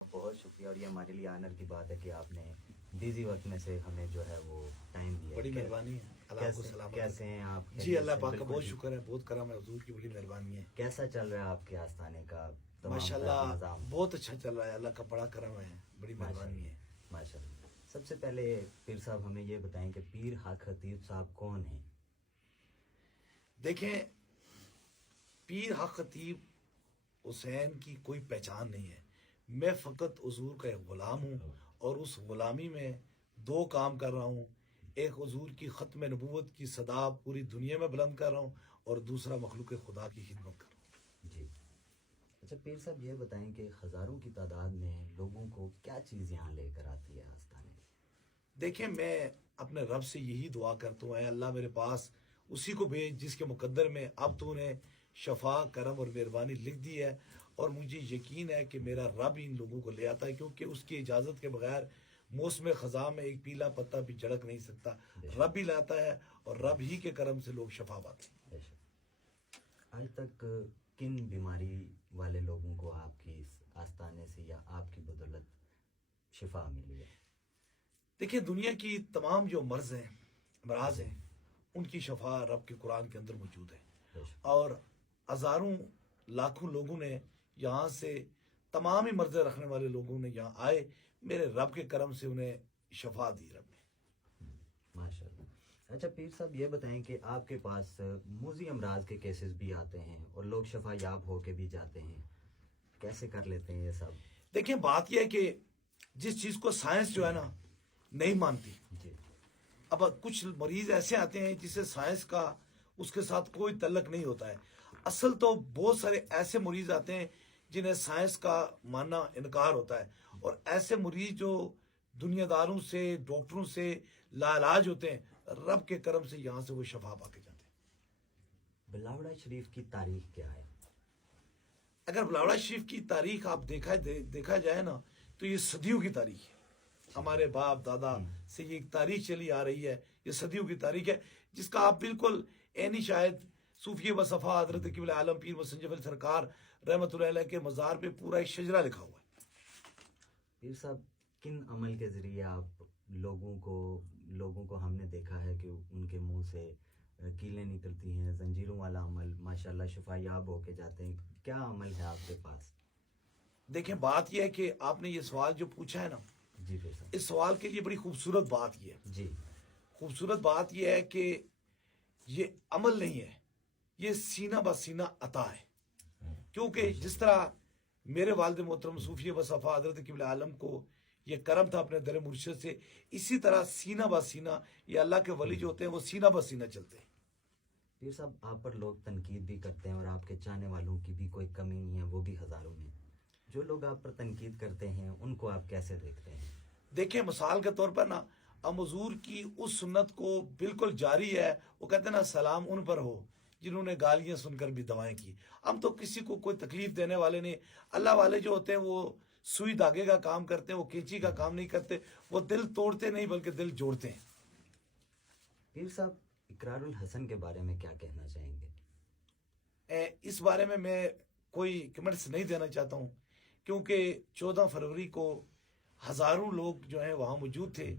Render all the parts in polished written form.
بہت شکریہ، اور یہ ہمارے لیے آنر کی بات ہے کہ آپ نے بزی وقت میں سے ہمیں جو ہے وہ ٹائم دیا. بڑی مہربانی ہے. اللہ کو سلامت کیسے ہیں آپ؟ جی اللہ پاک کا بہت شکر ہے, بہت کرم ہے, حضور کی بڑی مہربانی ہے. کیسا چل رہا ہے آپ کے آستانے کا ماشاء اللہ بہت اچھا چل رہا ہے, اللہ کا بڑا کرم ہے, بڑی مہربانی ہے. ماشاء اللہ. سب سے پہلے پیر صاحب ہمیں یہ بتائیں کہ پیر حق خطیب صاحب کون ہیں؟ دیکھیں, پیر حق خطیب حسین کی کوئی پہچان نہیں ہے. میں فقط حضور کا ایک غلام ہوں, اور اس غلامی میں دو کام کر رہا ہوں. ایک حضور کی ختم نبوت کی صدا پوری دنیا میں بلند کر رہا ہوں, اور دوسرا مخلوق خدا کی خدمت کر رہا ہوں. جی اچھا پیر صاحب یہ بتائیں کہ ہزاروں کی تعداد میں لوگوں کو کیا چیز یہاں لے کر آتی ہے آستانے؟ دیکھیں, میں اپنے رب سے یہی دعا کرتا ہوں, اے اللہ میرے پاس اسی کو بھیج جس کے مقدر میں اب تو نے شفا کرم اور مہربانی لکھ دی ہے. اور مجھے یقین ہے کہ میرا رب ان لوگوں کو لے آتا ہے, کیونکہ اس کی اجازت کے بغیر موسم خزاں میں ایک پیلا پتا بھی جھڑک نہیں سکتا. رب ہی لاتا ہے, اور رب ہی کے کرم سے لوگ شفا پاتے ہیں. آج تک کن بیماری والے لوگوں کو آپ کی اس آستانے سے یا آپ کی بدولت شفا ملی ہے؟ دیکھیں, دنیا کی تمام جو امراض ہیں ان کی شفا رب کے قرآن کے اندر موجود ہے. اور ہزاروں لاکھوں لوگوں نے یہاں سے, تمام ہی مرضیں رکھنے والے لوگوں نے یہاں آئے, میرے رب کے کرم سے انہیں شفا دی رب نے. ماشاء اللہ. اچھا پیر صاحب یہ بتائیں کہ آپ کے پاس موذی امراض کے کیسز بھی آتے ہیں اور لوگ شفا یاب ہو کے بھی جاتے ہیں, کیسے کر لیتے ہیں یہ سب؟ دیکھیں, بات یہ ہے کہ جس چیز کو سائنس جو ہے نا نہیں مانتی, اب کچھ مریض ایسے آتے ہیں جسے سائنس کا اس کے ساتھ کوئی تعلق نہیں ہوتا ہے. اصل تو بہت سارے ایسے مریض آتے ہیں جنہیں سائنس کا ماننا انکار ہوتا ہے, اور ایسے مریض جو دنیا داروں سے, ڈاکٹروں سے لا علاج ہوتے ہیں, رب کے کرم سے یہاں سے وہ شفا پا کے جاتے ہیں. بلاوڑا شریف کی تاریخ کیا ہے؟ اگر بلاوڑا شریف کی تاریخ آپ دیکھا جائے نا تو یہ صدیوں کی تاریخ ہے. ہمارے باپ دادا سے یہ ایک تاریخ چلی آ رہی ہے, یہ صدیوں کی تاریخ ہے, جس کا آپ بالکل عینی شاید صوفی وصفا حضرت قبلہ عالم پیر مسنجف علی سرکار رحمۃ اللہ علیہ کے مزار پہ پورا ایک شجرہ لکھا ہوا ہے. پیر صاحب کن عمل کے ذریعے آپ لوگوں کو ہم نے دیکھا ہے کہ ان کے منہ سے کیلیں نکلتی ہیں, زنجیروں والا عمل, ماشاءاللہ شفا یاب ہو کے جاتے ہیں, کیا عمل ہے آپ کے پاس؟ دیکھیں, بات یہ ہے کہ آپ نے یہ سوال جو پوچھا ہے نا, جی پیر صاحب, اس سوال کے لیے بڑی خوبصورت بات یہ ہے. جی خوبصورت بات یہ ہے کہ یہ عمل نہیں ہے, یہ سینہ بہ سینہ عطا ہے. کیونکہ جس طرح میرے والد محترم صوفی وصفا حضرت قبلہ عالم کو یہ کرم تھا اپنے در مرشد سے, اسی طرح سینہ بہ سینہ یہ اللہ کے ولی جو ہوتے ہیں وہ سینہ بہ سینہ چلتے ہیں. پیر صاحب آپ پر لوگ تنقید بھی کرتے ہیں, اور آپ کے چاہنے والوں کی بھی کوئی کمی نہیں ہے, وہ بھی ہزاروں میں. جو لوگ آپ پر تنقید کرتے ہیں ان کو آپ کیسے دیکھتے ہیں؟ دیکھیں, مثال کے طور پر نا, ہم حضور کی اس سنت کو بالکل جاری ہے. وہ کہتے ہیں نا, سلام ان پر ہو جنہوں نے گالیاں سن کر بھی دعائیں کی. ہم تو کسی کو کوئی تکلیف دینے والے نہیں. اللہ والے جو ہوتے ہیں وہ سوئی دھاگے کا کام کرتے ہیں, وہ کینچی کا کام نہیں کرتے, وہ دل توڑتے نہیں بلکہ دل جوڑتے ہیں. پیر صاحب اقرار الحسن کے بارے میں کیا کہنا چاہیں گے؟ اس بارے میں کوئی کمنٹس نہیں دینا چاہتا ہوں, کیونکہ 14 فروری کو ہزاروں لوگ جو ہیں وہاں موجود تھے.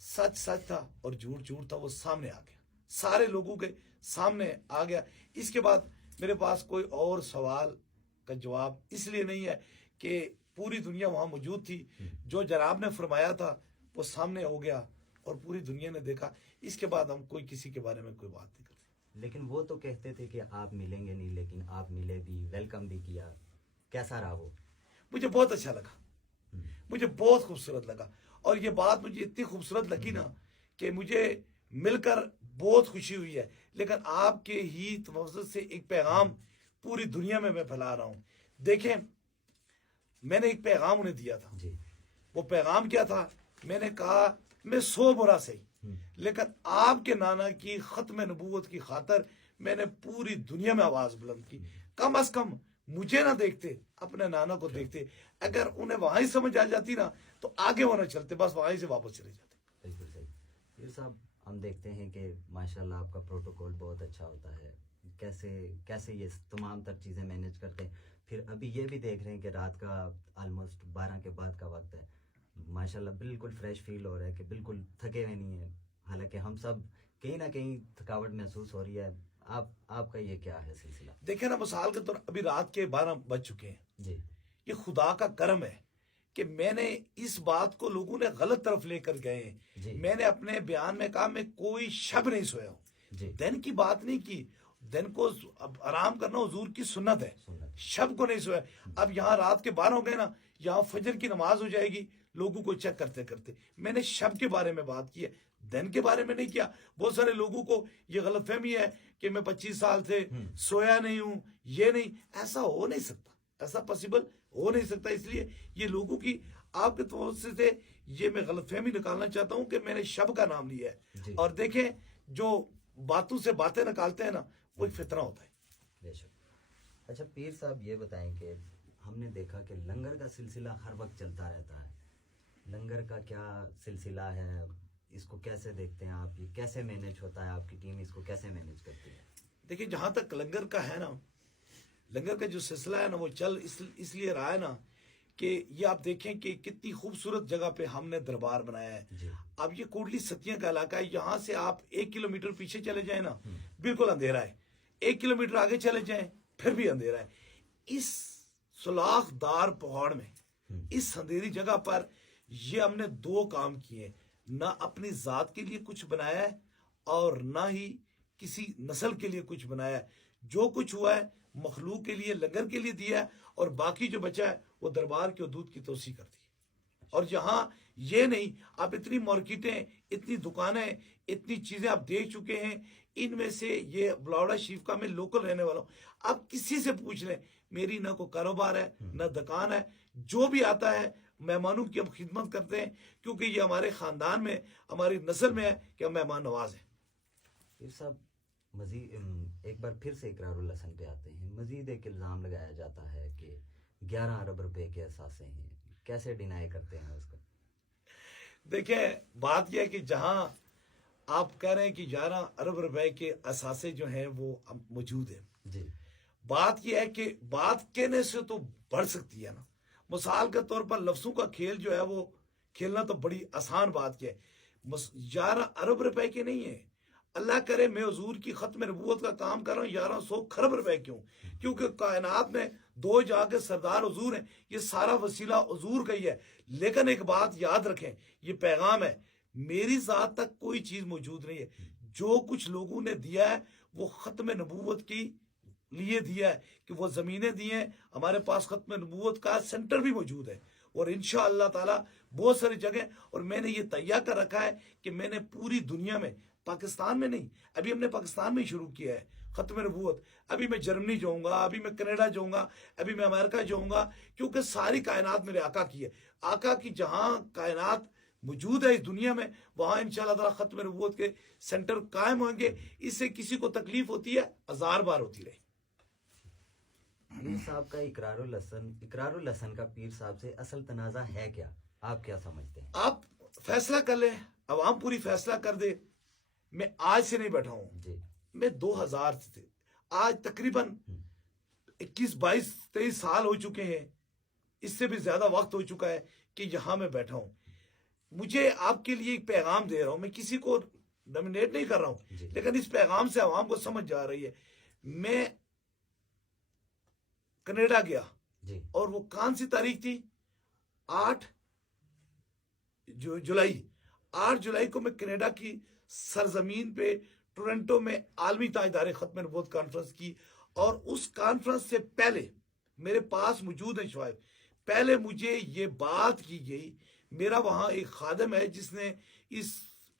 سچ سچ تھا اور جھوٹ جھوٹ تھا, وہ سامنے آ گیا, سارے لوگوں کے سامنے آ گیا. اس کے بعد میرے پاس کوئی اور سوال کا جواب اس لیے نہیں ہے کہ پوری دنیا وہاں موجود تھی. جو جناب نے فرمایا تھا وہ سامنے ہو گیا اور پوری دنیا نے دیکھا. اس کے بعد ہم کسی کے بارے میں کوئی بات نہیں کرتے. لیکن وہ تو کہتے تھے کہ آپ ملیں گے نہیں, لیکن آپ ملے بھی, ویلکم بھی کیا, کیسا رہا وہ؟ مجھے بہت اچھا لگا, مجھے بہت خوبصورت لگا, اور یہ بات مجھے اتنی خوبصورت لگی نا کہ مجھے مل کر بہت خوشی ہوئی ہے. لیکن آپ کے ہی توسط سے ایک پیغام پوری دنیا میں پھیلا رہا ہوں. دیکھیں, میں نے ایک پیغام انہیں دیا تھا. وہ پیغام کیا تھا؟ میں نے کہا میں 100 برا صحیح, لیکن آپ کے نانا کی ختم نبوت کی خاطر میں نے پوری دنیا میں آواز بلند کی. کم از کم مجھے نہ دیکھتے, اپنے نانا کو دیکھتے. اگر انہیں وہاں ہی سمجھ آ جاتی نا تو آگے وہ نہ چلتے, بس وہاں سے واپس چلے جاتے. بالکل صحیح. پیر صاحب ہم دیکھتے ہیں کہ ماشاءاللہ آپ کا پروٹوکول بہت اچھا ہوتا ہے, کیسے کیسے یہ تمام تر چیزیں مینیج کرتے ہیں؟ پھر ابھی یہ بھی دیکھ رہے ہیں کہ رات کا آلموسٹ 12 کے بعد کا وقت ہے، ماشاءاللہ بالکل فریش فیل ہو رہا ہے کہ بالکل تھکے ہوئے نہیں ہیں، حالانکہ ہم سب کہیں نہ کہیں تھکاوٹ محسوس ہو رہی ہے. آپ کا یہ کیا ہے سلسلہ؟ دیکھیں نا، مثال کے طور ابھی رات کے 12 بج چکے ہیں. جی یہ خدا کا کرم ہے کہ میں نے اس بات کو لوگوں نے غلط طرف لے کر گئے ہیں. جی میں نے اپنے بیان میں کہا میں کوئی شب نہیں سویا ہوں، جی دن کی بات نہیں کی. دن کو اب آرام کرنا حضور کی سنت ہے، سنت. شب کو نہیں سویا. اب یہاں رات کے 12 ہو گئے نا، یہاں فجر کی نماز ہو جائے گی لوگوں کو چیک کرتے کرتے. میں نے شب کے بارے میں بات کی ہے، دن کے بارے میں نہیں کیا. بہت سارے لوگوں کو یہ غلط فہمی ہے کہ میں 25 سال سے سویا نہیں ہوں، یہ نہیں. ایسا ہو نہیں سکتا، ایسا پاسبل ہو نہیں سکتا. اس لیے یہ لوگوں کی آپ کے توسط سے یہ میں غلط فہمی نکالنا چاہتا ہوں کہ میں نے شب کا نام لیا ہے. جی. اور دیکھیں جو باتوں سے باتیں نکالتے ہیں نا، وہ ایک فتنہ ہوتا ہے. بے شک. اچھا پیر صاحب یہ بتائیں کہ ہم نے دیکھا کہ لنگر کا سلسلہ ہر وقت چلتا رہتا ہے، لنگر کا کیا سلسلہ ہے، اس کو کیسے دیکھتے ہیں آپ؟ یہ کیسے مینیج ہوتا ہے؟ آپ کی ٹیم اس کو کیسے مینیج کرتی ہے؟ دیکھیں جہاں تک لنگر کا ہے نا، لنگر کا جو سلسلہ ہے نا وہ چل اس لیے رہا ہے نا کہ یہ آپ دیکھیں کہ کتنی خوبصورت جگہ پہ ہم نے دربار بنایا ہے. جی اب یہ کوٹلی ستیاں کا علاقہ ہے، یہاں سے آپ 1 کلومیٹر پیچھے چلے جائیں نا بالکل اندھیرا ہے، 1 کلومیٹر آگے چلے جائیں پھر بھی اندھیرا ہے. اس سلاخ دار پہاڑ میں، اس اندھیری جگہ پر یہ ہم نے 2 کام کیے. نہ اپنی ذات کے لیے کچھ بنایا ہے اور نہ ہی کسی نسل کے لیے کچھ بنایا ہے. جو کچھ ہوا ہے مخلوق کے لیے، لنگر کے لیے دیا ہے، اور باقی جو بچا ہے وہ دربار کے حدود کی توسیع کرتی ہے. اور یہاں یہ نہیں، آپ اتنی مارکیٹیں، اتنی دکانیں، اتنی چیزیں آپ دیکھ چکے ہیں. ان میں سے یہ بلاوڑا شریف کا میں لوکل رہنے والا ہوں. آپ کسی سے پوچھ لیں، میری نہ کوئی کاروبار ہے نہ دکان ہے. جو بھی آتا ہے مہمانوں کی ہم خدمت کرتے ہیں، کیونکہ یہ ہمارے خاندان میں، ہماری نسل میں ہے کہ ہم مہمان نواز ہیں. پھر صاحب مزید ایک بار پھر سے اقرار الحسن پہ آتے ہیں. مزید ایک الزام لگایا جاتا ہے کہ 11 ارب روپے کے اثاثے ہیں، کیسے ڈینائی کرتے ہیں اس کا؟ دیکھیں بات یہ ہے کہ جہاں آپ کہہ رہے ہیں کہ 11 ارب روپے کے اثاثے جو ہیں وہ موجود ہیں، جی بات یہ ہے کہ بات کہنے سے تو بڑھ سکتی ہے نا. مثال کے طور پر لفظوں کا کھیل جو ہے وہ کھیلنا تو بڑی آسان بات کیا ہے. 11 ارب روپے کے نہیں ہے. اللہ کرے میں حضور کی ختم نبوت کا کام کر رہا ہوں 1100 خرب روپے کیوں؟ کیونکہ کائنات میں 2 جہاں کے سردار حضور ہیں. یہ سارا وسیلہ حضور کا ہی ہے. لیکن ایک بات یاد رکھیں، یہ پیغام ہے، میری ذات تک کوئی چیز موجود نہیں ہے. جو کچھ لوگوں نے دیا ہے وہ ختم نبوت کی لیے دیا ہے، کہ وہ زمینیں دی ہیں. ہمارے پاس ختم نبوت کا سینٹر بھی موجود ہے، اور انشاءاللہ تعالی بہت ساری جگہ. اور میں نے یہ تیار کر رکھا ہے کہ میں نے پوری دنیا میں، پاکستان میں نہیں، ابھی ہم نے پاکستان میں شروع کیا ہے ختم نبوت. ابھی میں جرمنی جاؤں گا، ابھی میں کینیڈا جاؤں گا، ابھی میں امریکہ جاؤں گا، کیونکہ ساری کائنات میرے آقا کی ہے. آقا کی جہاں کائنات موجود ہے اس دنیا میں، وہاں انشاءاللہ تعالی ختم نبوت کے سینٹر قائم ہوں گے. اس سے کسی کو تکلیف ہوتی ہے 1000 بار ہوتی رہے. پیر صاحب کا اقرار الحسن کا پیر صاحب سے اصل تنازع ہے کیا؟ آپ کیا سمجھتے ہیں؟ آپ فیصلہ کر لیں، عوام پوری فیصلہ کر دے. میں آج سے نہیں بیٹھا ہوں، جی میں 2000 سے، آج تقریباً 21 22 23 سال ہو چکے ہیں، اس سے بھی زیادہ وقت ہو چکا ہے کہ یہاں میں بیٹھا ہوں. مجھے آپ کے لیے ایک پیغام دے رہا ہوں، میں کسی کو ڈومینیٹ نہیں کر رہا ہوں، جی لیکن اس پیغام سے عوام کو سمجھ جا رہی ہے. میں کینیڈا گیا، جی اور وہ کون سی تاریخ تھی؟ 8 جولائی. 8 جولائی کو میں کینیڈا کی سرزمین پہ ٹورنٹو میں عالمی تاجدار ختم نبوت کانفرنس کی. اور اس کانفرنس سے پہلے میرے پاس موجود ہے شعائب، پہلے مجھے یہ بات کی گئی. میرا وہاں ایک خادم ہے جس نے اس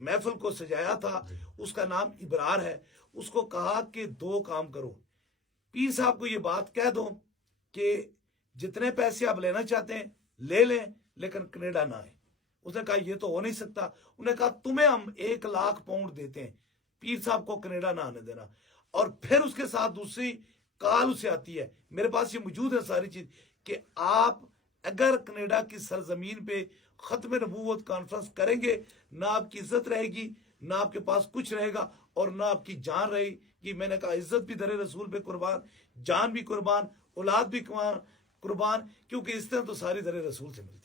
محفل کو سجایا تھا، اس کا نام ابرار ہے. اس کو کہا کہ 2 کام کرو، پیر صاحب کو یہ بات کہہ دو کہ جتنے پیسے آپ لینا چاہتے ہیں لے لیں، لیکن کینیڈا نہ آئے. اس نے کہا یہ تو ہو نہیں سکتا. انہوں نے کہا تمہیں ہم 1 لاکھ پاؤنڈ دیتے ہیں، پیر صاحب کو کینیڈا نہ آنے دینا. اور پھر اس کے ساتھ دوسری کال اسے آتی ہے، میرے پاس یہ موجود ہے ساری چیز، کہ آپ اگر کینیڈا کی سرزمین پہ ختم نبوت کانفرنس کریں گے، نہ آپ کی عزت رہے گی، نہ آپ کے پاس کچھ رہے گا، اور نہ آپ کی جان رہے کہ میں نے کہا عزت بھی در رسول پہ قربان، جان بھی قربان، اولاد بھی قربان، کیونکہ اس طرح تو ساری در رسول سے ملتی